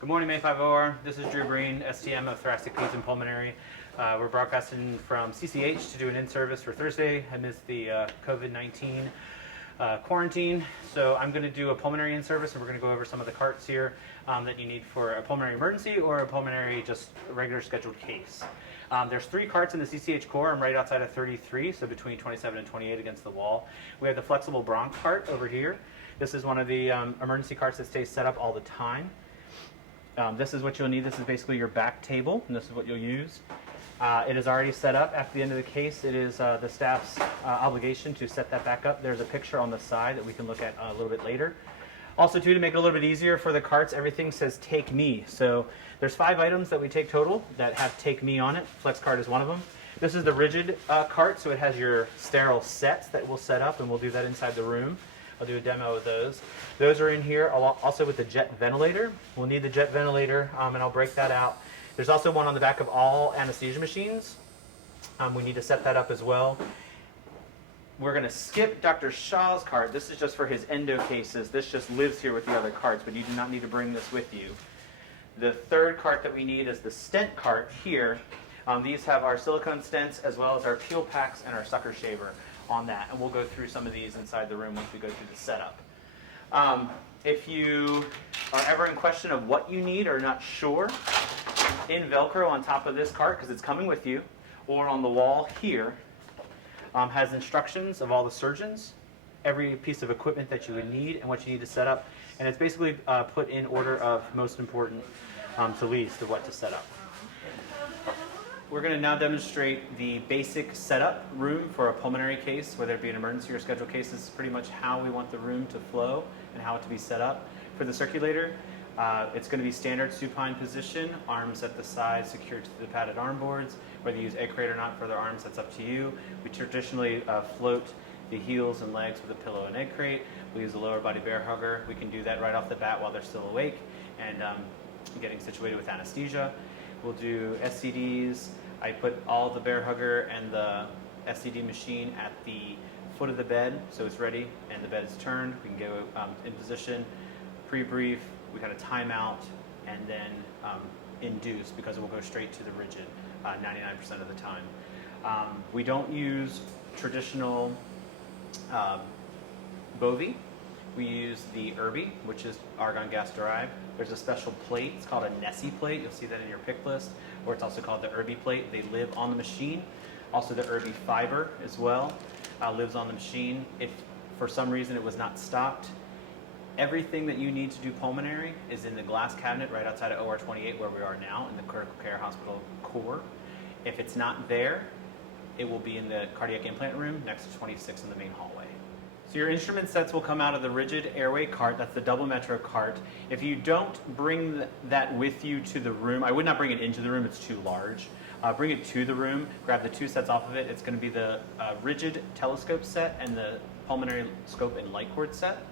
Good morning, May 5OR. This is Drew Breen, STM of Thoracic, Peds, and Pulmonary. We're broadcasting from CCH to do an in-service for Thursday amidst the COVID-19 quarantine. So I'm going to do a pulmonary in-service, and we're going to go over some of the carts here that you need for a pulmonary emergency or a pulmonary just regular scheduled case. There's 3 carts in the CCH core. I'm right outside of 33, so between 27 and 28 against the wall. We have the flexible bronch cart over here. This is one of the emergency carts that stays set up all the time. This is what you'll need. This is basically your back table, and this is what you'll use. It is already set up after the end of the case. It is the staff's obligation to set that back up. There's a picture on the side that we can look at a little bit later. Also, too, to make it a little bit easier for the carts, everything says Take Me. So there's 5 items that we take total that have Take Me on it. Flex cart is one of them. This is the rigid cart, so it has your sterile sets that we'll set up, and we'll do that inside the room. I'll do a demo of those. Those are in here also with the jet ventilator. We'll need the jet ventilator, and I'll break that out. There's also one on the back of all anesthesia machines. We need to set that up as well. We're going to skip Dr. Shaw's cart. This is just for his endo cases. This just lives here with the other carts, but you do not need to bring this with you. The third cart that we need is the stent cart here. These have our silicone stents as well as our peel packs and our sucker shaver on that, and we'll go through some of these inside the room once we go through the setup. If you are ever in question of what you need or not sure, in Velcro on top of this cart, because it's coming with you, or on the wall here, has instructions of all the surgeons, every piece of equipment that you would need and what you need to set up, and it's basically put in order of most important to least of what to set up. We're going to now demonstrate the basic setup room for a pulmonary case, whether it be an emergency or scheduled case. This is pretty much how we want the room to flow and how it to be set up. For the circulator, it's going to be standard supine position, arms at the side secured to the padded arm boards. Whether you use egg crate or not for the arms, that's up to you. We traditionally float the heels and legs with a pillow and egg crate. We use a lower body bear hugger. We can do that right off the bat while they're still awake and getting situated with anesthesia. We'll do SCDs. I put all the bear hugger and the SCD machine at the foot of the bed, so it's ready and the bed is turned. We can go in position, pre-brief, we kind of time out, and then induce, because it will go straight to the rigid 99% of the time. We don't use traditional Bovie. We use the Irby, which is argon gas derived. There's a special plate, it's called a Nessie plate. You'll see that in your pick list, or it's also called the Irby plate. They live on the machine. Also the Irby fiber as well lives on the machine. If for some reason it was not stocked, everything that you need to do pulmonary is in the glass cabinet right outside of OR 28 where we are now in the critical care hospital core. If it's not there, it will be in the cardiac implant room next to 26 in the main hallway. So your instrument sets will come out of the rigid airway cart. That's the double metro cart. If you don't bring that with you to the room, I would not bring it into the room, it's too large. Bring it to the room, grab the 2 sets off of it. It's going to be the rigid telescope set and the pulmonary scope and light cord set.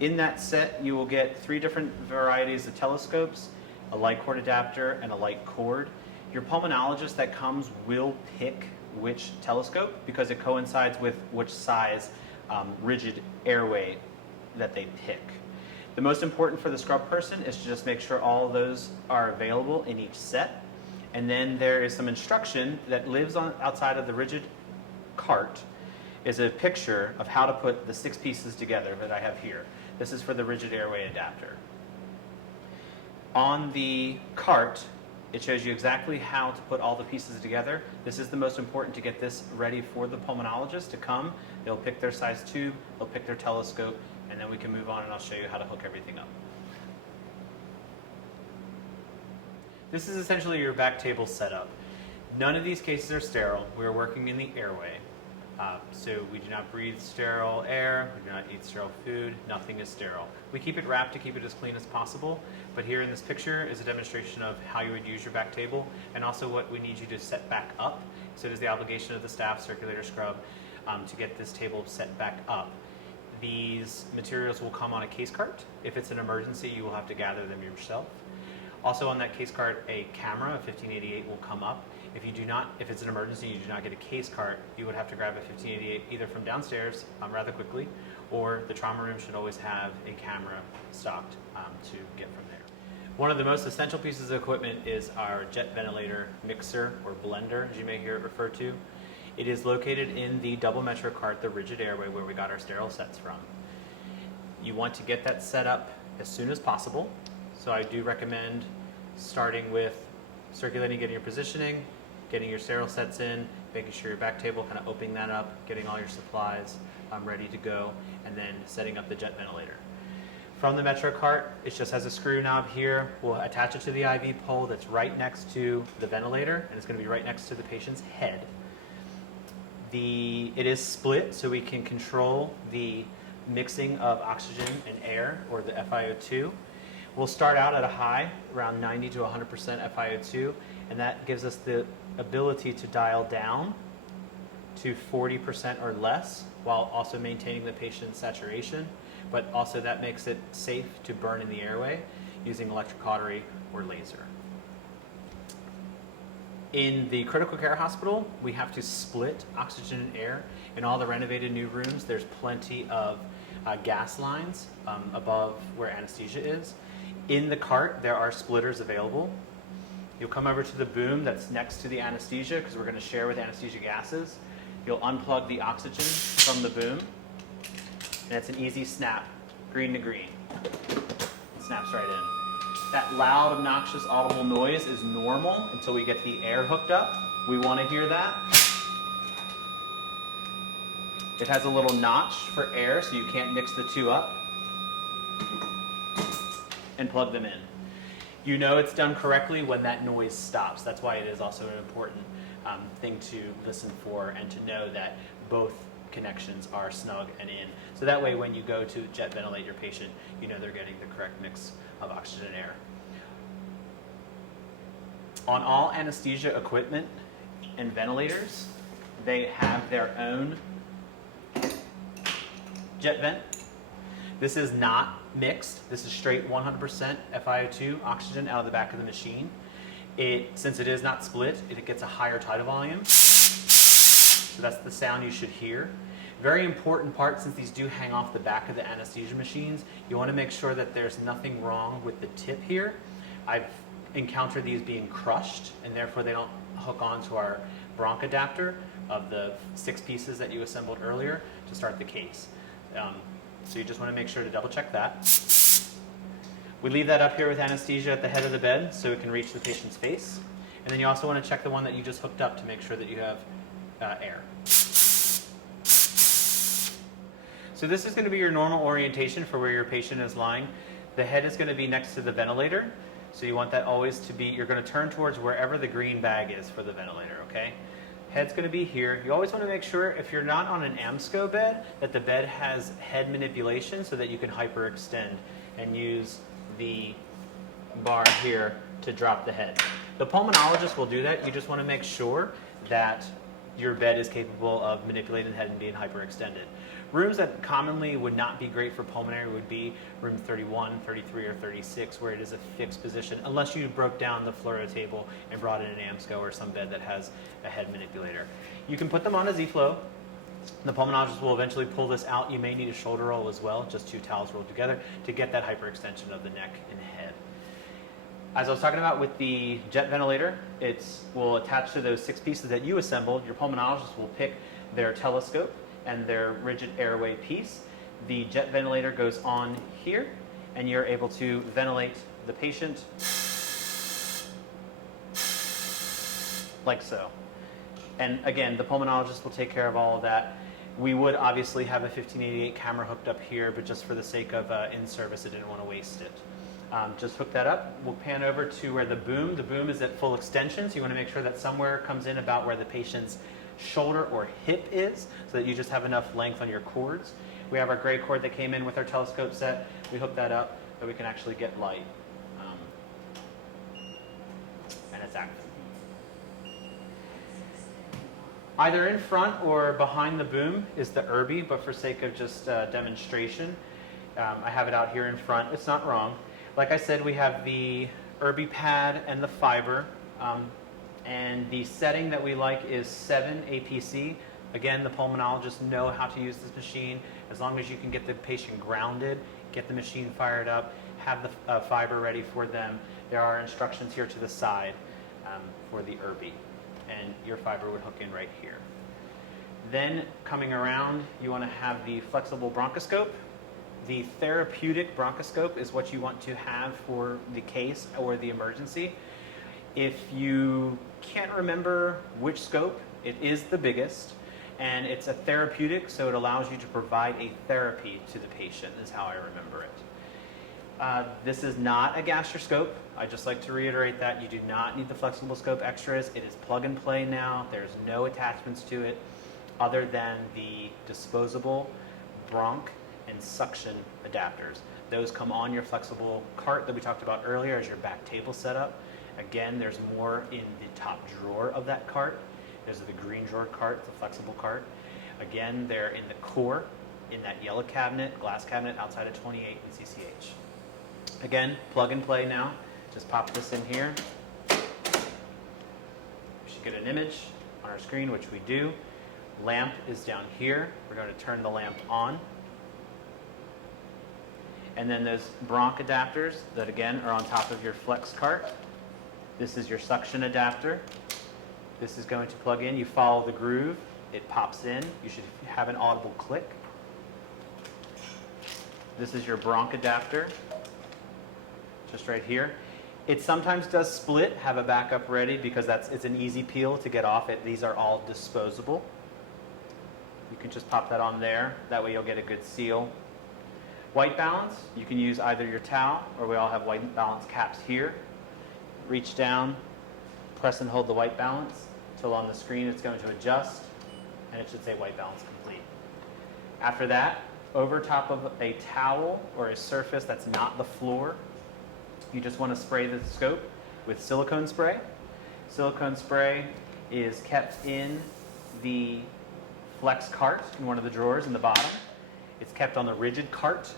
In that set, you will get 3 different varieties of telescopes, a light cord adapter, and a light cord. Your pulmonologist that comes will pick which telescope because it coincides with which size rigid airway that they pick. The most important for the scrub person is to just make sure all of those are available in each set. And then there is some instruction that lives outside of the rigid cart is a picture of how to put the 6 pieces together that I have here. This is for the rigid airway adapter. On the cart, it shows you exactly how to put all the pieces together. This is the most important to get this ready for the pulmonologist to come. They'll pick their size tube, they'll pick their telescope, and then we can move on and I'll show you how to hook everything up. This is essentially your back table setup. None of these cases are sterile. We're working in the airway. So we do not breathe sterile air, we do not eat sterile food, nothing is sterile. We keep it wrapped to keep it as clean as possible, but here in this picture is a demonstration of how you would use your back table and also what we need you to set back up. So it is the obligation of the staff, circulator, scrub, to get this table set back up. These materials will come on a case cart. If it's an emergency, you will have to gather them yourself. Also on that case cart, a camera, a 1588 will come up. If it's an emergency, you do not get a case cart, you would have to grab a 1588 either from downstairs rather quickly, or the trauma room should always have a camera stocked to get from there. One of the most essential pieces of equipment is our jet ventilator mixer or blender, as you may hear it referred to. It is located in the double metro cart, the rigid airway, where we got our sterile sets from. You want to get that set up as soon as possible. So I do recommend starting with circulating, getting your positioning, getting your sterile sets in, making sure your back table, kind of opening that up, getting all your supplies ready to go, and then setting up the jet ventilator. From the metro cart, it just has a screw knob here. We'll attach it to the IV pole that's right next to the ventilator, and it's going to be right next to the patient's head. It is split, so we can control the mixing of oxygen and air, or the FiO2. We'll start out at a high, around 90 to 100% FiO2, and that gives us the ability to dial down to 40% or less, while also maintaining the patient's saturation. But also that makes it safe to burn in the airway using electrocautery or laser. In the critical care hospital, we have to split oxygen and air. In all the renovated new rooms, there's plenty of gas lines above where anesthesia is. In the cart, there are splitters available. You'll come over to the boom that's next to the anesthesia, because we're going to share with anesthesia gases. You'll unplug the oxygen from the boom, and it's an easy snap, green to green. It snaps right in. That loud, obnoxious, audible noise is normal until we get the air hooked up. We want to hear that. It has a little notch for air, so you can't mix the two up. And plug them in. You know it's done correctly when that noise stops. That's why it is also an important thing to listen for, and to know that both connections are snug and in. So that way when you go to jet ventilate your patient, you know they're getting the correct mix of oxygen and air. On all anesthesia equipment and ventilators, they have their own jet vent. This is not mixed. This is straight 100% FiO2 oxygen out of the back of the machine. Since it is not split, it gets a higher tidal volume. So that's the sound you should hear. Very important part, since these do hang off the back of the anesthesia machines, you want to make sure that there's nothing wrong with the tip here. I've encountered these being crushed, and therefore they don't hook onto our bronch adapter of the 6 pieces that you assembled earlier to start the case. So you just want to make sure to double check that. We leave that up here with anesthesia at the head of the bed so it can reach the patient's face. And then you also want to check the one that you just hooked up to make sure that you have air. So this is going to be your normal orientation for where your patient is lying. The head is going to be next to the ventilator. So you want that always to be, you're going to turn towards wherever the green bag is for the ventilator, okay? Head's going to be here. You always want to make sure, if you're not on an AMSCO bed, that the bed has head manipulation so that you can hyperextend and use the bar here to drop the head. The pulmonologist will do that. You just want to make sure that your bed is capable of manipulating the head and being hyperextended. Rooms that commonly would not be great for pulmonary would be room 31, 33, or 36, where it is a fixed position, unless you broke down the fluoro table and brought in an AMSCO or some bed that has a head manipulator. You can put them on a Z-Flow. The pulmonologist will eventually pull this out. You may need a shoulder roll as well, just 2 towels rolled together to get that hyperextension of the neck and head. As I was talking about with the jet ventilator, it will attach to those 6 pieces that you assembled. Your pulmonologist will pick their telescope and their rigid airway piece. The jet ventilator goes on here, and you're able to ventilate the patient like so. And again, the pulmonologist will take care of all of that. We would obviously have a 1588 camera hooked up here, but just for the sake of in-service, I didn't want to waste it. Just hook that up. We'll pan over to where the boom is at full extension, so you want to make sure that somewhere comes in about where the patient's shoulder or hip is, so that you just have enough length on your cords. We have our gray cord that came in with our telescope set. We hook that up so we can actually get light. And it's active. Either in front or behind the boom is the Irby, but for sake of just demonstration, I have it out here in front. It's not wrong. Like I said, we have the Irby pad and the fiber. And the setting that we like is 7 APC. Again, the pulmonologists know how to use this machine As long as you can get the patient grounded, get the machine fired up, have the fiber ready for them. There are instructions here to the side for the IRB, and your fiber would hook in right here. Then coming around, you want to have the flexible bronchoscope. The therapeutic bronchoscope is what you want to have for the case or the emergency. If you can't remember which scope, it is the biggest, and it's a therapeutic, so it allows you to provide a therapy to the patient, is how I remember it. This is not a gastroscope. I just like to reiterate that you do not need the flexible scope extras. It is plug and play now. There's no attachments to it other than the disposable bronch and suction adapters. Those come on your flexible cart that we talked about earlier as your back table setup. Again, there's more in the top drawer of that cart. There's the green drawer cart, the flexible cart. Again, they're in the core, in that yellow cabinet, glass cabinet outside of 28 and CCH. Again, plug and play now. Just pop this in here. We should get an image on our screen, which we do. Lamp is down here. We're going to turn the lamp on. And then those bronch adapters that again are on top of your flex cart. This is your suction adapter. This is going to plug in. You follow the groove. It pops in. You should have an audible click. This is your bronch adapter, just right here. It sometimes does split. Have a backup ready because it's an easy peel to get off it. These are all disposable. You can just pop that on there. That way you'll get a good seal. White balance, you can use either your towel or we all have white balance caps here. Reach down, press and hold the white balance till on the screen it's going to adjust and it should say white balance complete. After that, over top of a towel or a surface that's not the floor, you just want to spray the scope with silicone spray. Silicone spray is kept in the flex cart in one of the drawers in the bottom. It's kept on the rigid cart,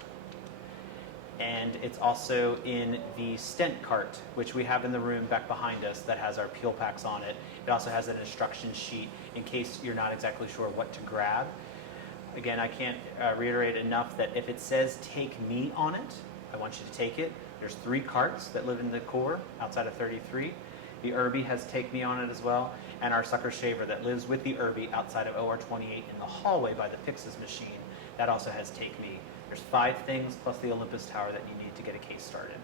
and it's also in the stent cart, which we have in the room back behind us that has our peel packs on it. It also has an instruction sheet in case you're not exactly sure what to grab. Again, I can't reiterate enough that if it says "Take Me" on it, I want you to take it. There's 3 carts that live in the core outside of 33. The IRB has "Take Me" on it as well, and our sucker shaver that lives with the IRB outside of OR 28 in the hallway by the Pyxis machine. That also has "Take Me." There's 5 things plus the Olympus tower that you need to get a case started.